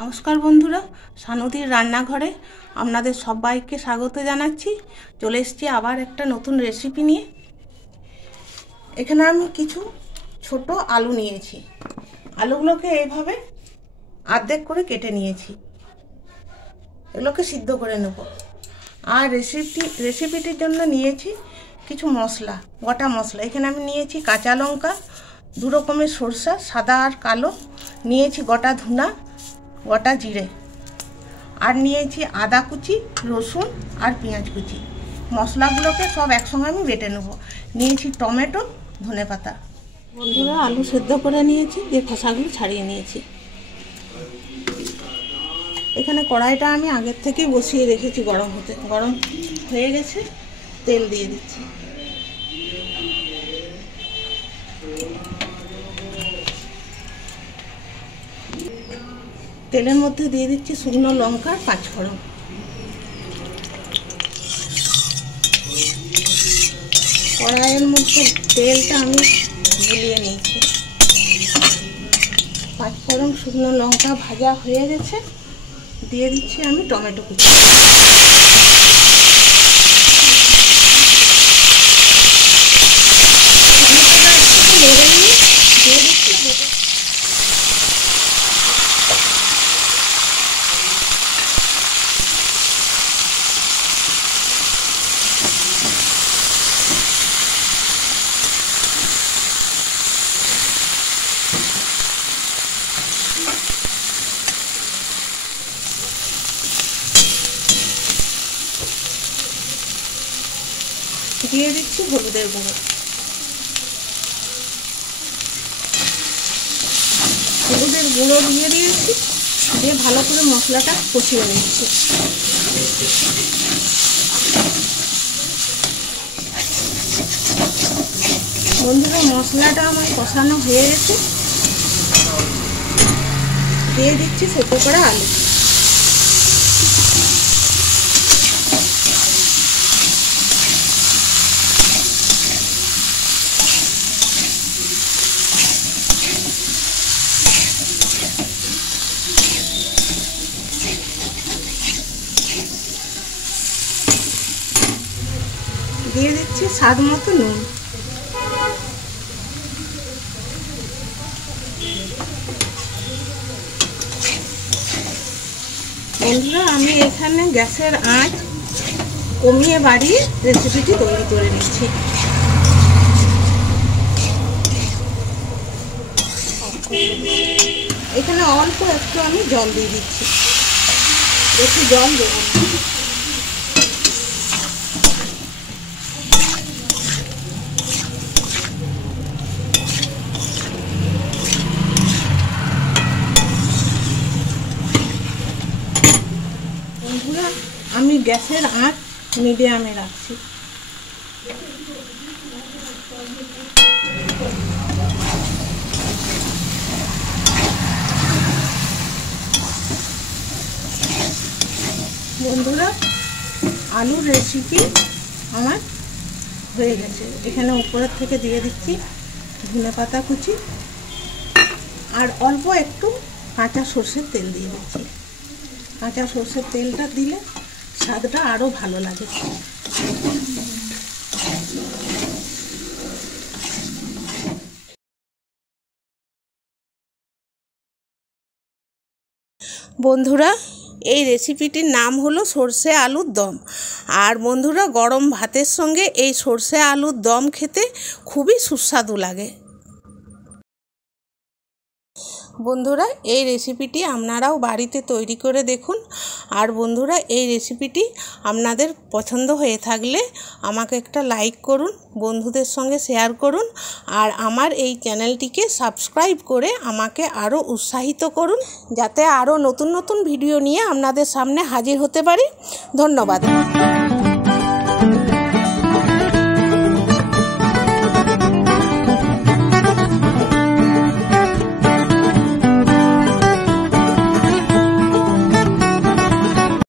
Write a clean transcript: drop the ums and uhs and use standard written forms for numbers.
নমস্কার বন্ধুরা, সানুদির রান্নাঘরে আপনাদের সবাইকে স্বাগত জানাচ্ছি। চলে এসেছি আবার একটা নতুন রেসিপি নিয়ে। এখানে আমি কিছু ছোট আলু নিয়েছি। আলুগুলোকে এইভাবে অর্ধেক করে কেটে নিয়েছি। এগুলোকে সিদ্ধ করে নেব। আর রেসিপিটির জন্য নিয়েছি কিছু মশলা, গোটা মশলা। এখানে আমি নিয়েছি কাঁচা লঙ্কা, দু রকমের সরষা, সাদা আর কালো, নিয়েছি গোটা ধুনা, গোটা জিরে, আর নিয়েছি আদা কুচি, রসুন আর পেঁয়াজ কুচি। মশলাগুলোকে সব একসঙ্গে আমি বেটে নেব। নিয়েছি টমেটো, ধনেপাতা। বন্ধুরা, আলু সেদ্ধ করে নিয়েছি, দিয়ে খোসাগুলো ছাড়িয়ে নিয়েছি। এখানে কড়াইটা আমি আগের থেকেই বসিয়ে রেখেছি গরম হতে। গরম হয়ে গেছে, তেল দিয়ে দিচ্ছি। তেলের মধ্যে দিয়ে দিচ্ছি শুকনো লঙ্কা, পাঁচফোড়ন। কড়াইয়ের মধ্যে তেলটা আমি গুলিয়ে নিয়েছি। পাঁচফোড়ন, শুকনো লঙ্কা ভাজা হয়ে গেছে, দিয়ে দিচ্ছি আমি টমেটো কুচি। নেড়ে নিয়ে দিয়ে দিচ্ছি হলুদের গুঁড়ো। হলুদের গুঁড়ো দিয়ে দিয়েছি, দিয়ে ভালো করে মশলাটা কষিয়ে নিচ্ছি। বন্ধুরা, মশলাটা আমার কষানো হয়ে গেছে, দিয়ে দিচ্ছি সেদ্ধ করা আলু। দিয়ে দিচ্ছি স্বাদ মতো নুন। বন্ধুরা, আমি এখানে গ্যাসের আঁচ কমিয়ে বাড়িয়ে রেসিপিটি তৈরি করে নিচ্ছি। এখানে অল্প একটু আমি জল দিয়ে দিচ্ছি, বেশি জল দেবো না। বন্ধুরা, আমি গ্যাসের আঁচ মিডিয়ামে রাখছি। বন্ধুরা, আলুর রেসিপি আমার হয়ে গেছে। এখানে উপরের থেকে দিয়ে দিচ্ছি ধনেপাতা কুচি, আর অল্প একটু কাঁচা সর্ষের তেল দিয়ে দিচ্ছি। কাঁচা সর্ষের তেলটা দিলে স্বাদটা আরও ভালো লাগে। বন্ধুরা, এই রেসিপিটির নাম হলো সর্ষে আলুর দম। আর বন্ধুরা, গরম ভাতের সঙ্গে এই সর্ষে আলুর দম খেতে খুবই সুস্বাদু লাগে। বন্ধুরা, এই রেসিপিটি আপনারাও বাড়িতে তৈরি করে দেখুন। আর বন্ধুরা, এই রেসিপিটি আপনাদের পছন্দ হয়ে থাকলে আমাকে একটা লাইক করুন, বন্ধুদের সঙ্গে শেয়ার করুন, আর আমার এই চ্যানেলটিকে সাবস্ক্রাইব করে আমাকে আরও উৎসাহিত করুন, যাতে আরও নতুন নতুন ভিডিও নিয়ে আপনাদের সামনে হাজির হতে পারি। ধন্যবাদ।